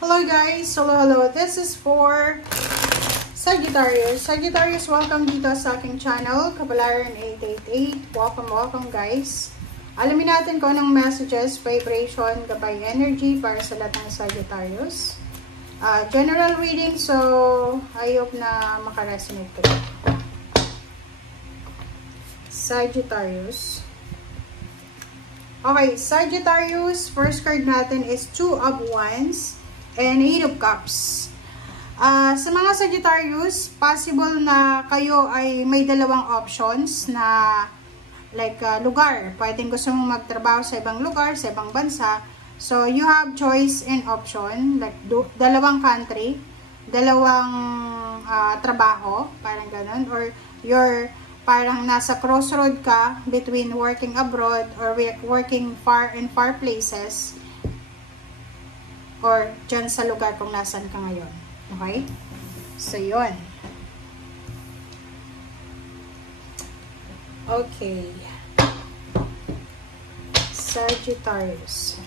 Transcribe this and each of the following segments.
Hello guys! Hello! This is for Sagittarius. Sagittarius, welcome dito sa aking channel, Kapalaran 888. Welcome guys. Alamin natin kung anong messages, vibration, gabay energy para sa lahat ng Sagittarius. General reading, so I hope na makaresonate kayo. Sagittarius. Okay, Sagittarius, first card natin is Two of Wands and Eight of Cups. Sa mga Sagittarius, possible na kayo ay may dalawang options na lugar. Pwedeng gusto mong magtrabaho sa ibang lugar, sa ibang bansa. So, you have choice and option, like dalawang country, dalawang trabaho, parang ganun. Or you're parang nasa crossroad ka between working abroad or working far places. Or dyan sa lugar kung nasan ka ngayon. Okay? So, yun. Okay. Sagittarius.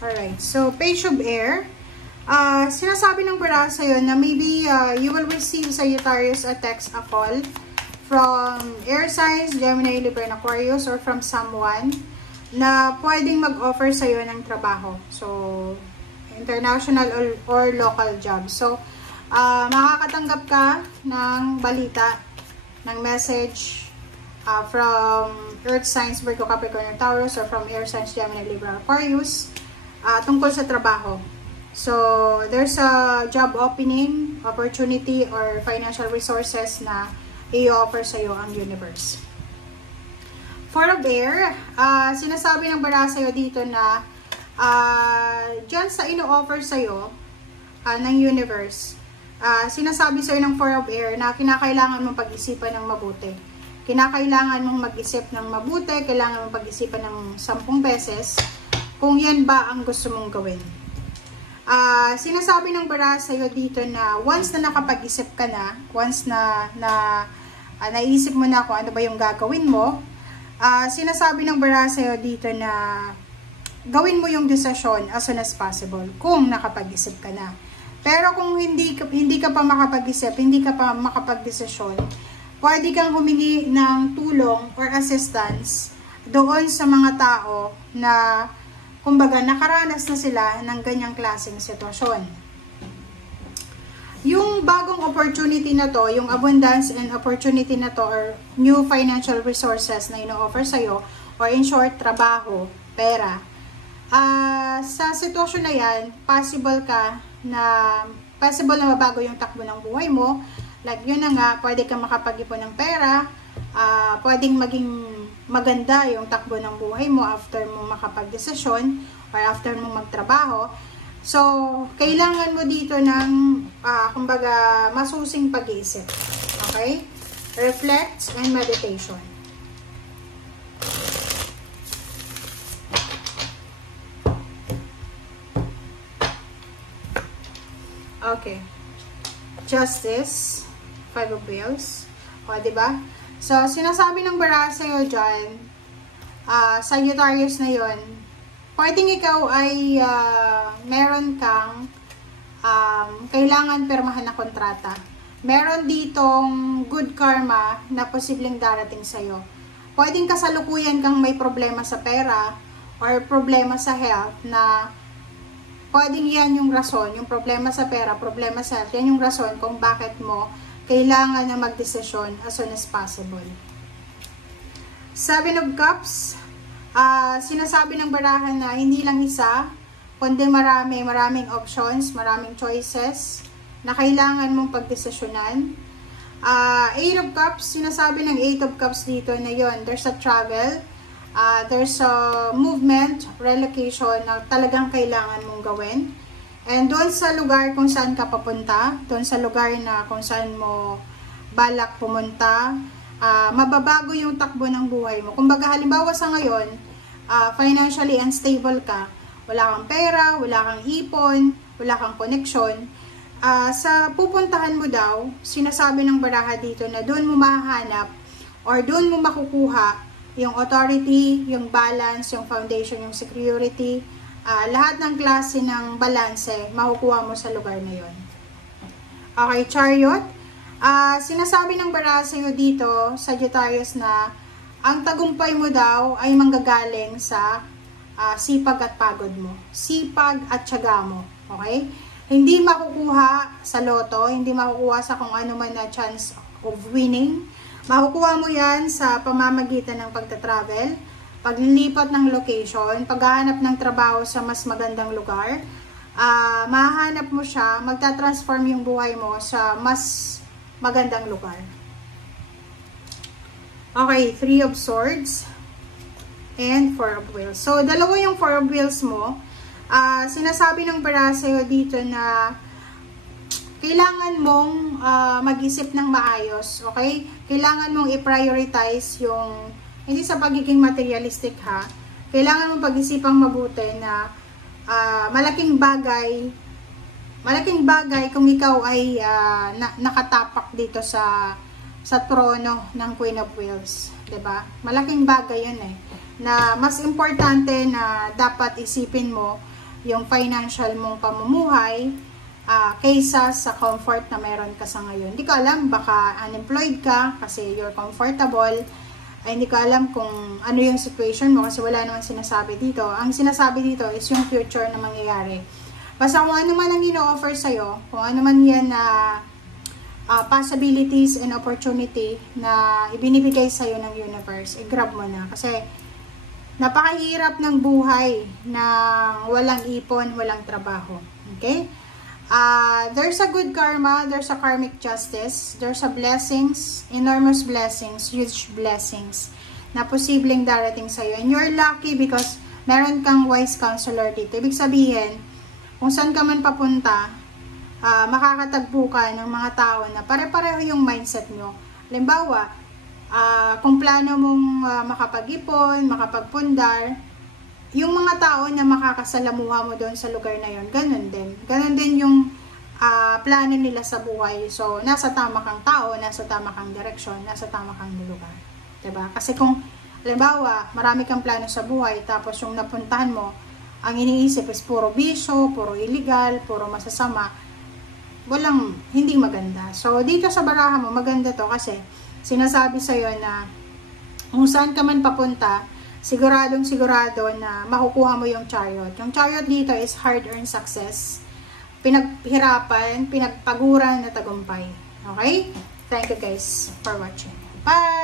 Alright, so Page of Air. Sinasabi ng baraha sa'yo na maybe you will receive, Sagittarius, a text, a call from air signs, Gemini, Libra, and Aquarius, or from someone na pwedeng mag-offer sa'yo ng trabaho. So, international or local job. So, makakatanggap ka ng balita, ng message from earth signs, Virgo, Capricorn, Taurus, or from air signs, Gemini, Libra, Aquarius, tungkol sa trabaho. So, there's a job opening, opportunity, or financial resources na i-offer sa'yo ang universe. Four of Air, sinasabi ng baraha sa'yo dito na dyan sa ino-offer sa'yo ng universe, sinasabi sa'yo ng Four of Air na kinakailangan mong pag-isipan ng mabuti. Kinakailangan mong mag-isip ng mabuti, kailangan mong pag-isipan ng 10 beses kung yan ba ang gusto mong gawin. Sinasabi ng baraha sa'yo dito na once na nakapag-isip ka na, once na naisip mo na kung ano ba yung gagawin mo, sinasabi ng baraha sa'yo dito na gawin mo yung desisyon as soon as possible kung nakapag-isip ka na. Pero kung hindi ka pa makapag-isip, hindi ka pa makapag-desisyon, pwede kang humingi ng tulong or assistance doon sa mga tao na kumbaga, nakaranas na sila ng ganyang klaseng sitwasyon. Yung bagong opportunity na to, yung abundance and opportunity na to, or new financial resources na ino-offer sa'yo, or in short, trabaho, pera, sa sitwasyon na yan, possible na mabago yung takbo ng buhay mo. Like, yun na nga, pwede kang makapag-ipon ng pera, pwedeng maging maganda yung takbo ng buhay mo after mo makapag-desisyon or after mo magtrabaho. So, kailangan mo dito ng kumbaga masusing pag-iisip. Okay? Reflect and meditation. Okay. Justice. Five of Wheels. O, diba? So, sinasabi ng baraha sa'yo dyan, Sagittarius na yon, pwedeng ikaw ay meron kang kailangan permahan na kontrata. Meron ditong good karma na posibleng darating sa'yo. Pwedeng kasalukuyan kang may problema sa pera or problema sa health na pwedeng yan yung rason, yung problema sa pera, problema sa health, yan yung rason kung bakit mo kailangan na magdesisyon as soon as possible. Seven of Cups, sinasabi ng baraha na hindi lang isa, kundi maraming options, maraming choices na kailangan mong pagdesisyonan. Eight of Cups, sinasabi ng Eight of Cups dito na yon, there's a travel, there's a movement, relocation na talagang kailangan mong gawin. And doon sa lugar kung saan ka papunta, doon sa lugar na kung saan mo balak pumunta, mababago yung takbo ng buhay mo. Kumbaga halimbawa sa ngayon, financially unstable ka, wala kang pera, wala kang ipon, wala kang koneksyon, sa pupuntahan mo daw, sinasabi ng baraha dito na doon mo mahahanap or doon mo makukuha yung authority, yung balance, yung foundation, yung security, lahat ng klase ng balanse, makukuha mo sa lugar na yon. Okay, Chariot. Sinasabi ng baraha sa'yo dito, Sagittarius, na ang tagumpay mo daw ay manggagaling sa sipag at pagod mo. Sipag at tiyaga mo. Okay? Hindi makukuha sa loto, hindi makukuha sa kung ano man na chance of winning. Makukuha mo yan sa pamamagitan ng pagta-travel, paglilipat ng location, paghahanap ng trabaho sa mas magandang lugar. Mahahanap mo siya, magta-transform yung buhay mo sa mas magandang lugar. Okay, 3 of Swords and 4 of Wheels. So, dalawa yung 4 of Wheels mo. Sinasabi ng baraha sa'yo dito na kailangan mong mag-isip ng maayos, okay? Kailangan mong i-prioritize yung, hindi sa pagiging materialistic ha, kailangan mong pag-isipang mabuti na malaking bagay kung ikaw ay nakatapak dito sa trono ng Queen of Wheels, 'di ba? Malaking bagay 'yun na mas importante na dapat isipin mo yung financial mong pamumuhay kaysa sa comfort na meron ka sa ngayon. Hindi ko alam, baka unemployed ka kasi you're comfortable. Ay, hindi ko alam kung ano yung situation mo kasi wala naman sinasabi dito. Ang sinasabi dito is yung future na mangyayari. Basta kung ano man ang ino-offer sa'yo, kung ano man yan na possibilities and opportunity na ibinibigay sa'yo ng universe, i-grab mo na. Kasi napakahirap ng buhay na walang ipon, walang trabaho. Okay? There's a good karma, there's a karmic justice, there's a blessings, enormous blessings, huge blessings na posibleng darating sa'yo. And you're lucky because meron kang wise counselor dito. Ibig sabihin, kung saan ka man papunta, makakatagpo ka ng mga tao na pare-pareho yung mindset nyo. Halimbawa, kung plano mong makapag-ipon, makapagpundar, yung mga tao na makakasalamuha mo doon sa lugar na yon, ganun din. Ganun din yung plano nila sa buhay. So, nasa tama kang tao, nasa tama kang direksyon, nasa tama kang lugar. Diba? Kasi kung, halimbawa, marami kang plano sa buhay, tapos yung napuntahan mo, ang iniisip is puro bisyo, puro illegal, puro masasama, hindi maganda. So, dito sa baraha mo, maganda to kasi sinasabi sa'yo na kung saan ka man papunta, siguradong sigurado na makukuha mo yung Chariot. Yung Chariot dito is hard-earned success. Pinaghirapan, pinagpaguran na tagumpay. Okay? Thank you guys for watching. Bye!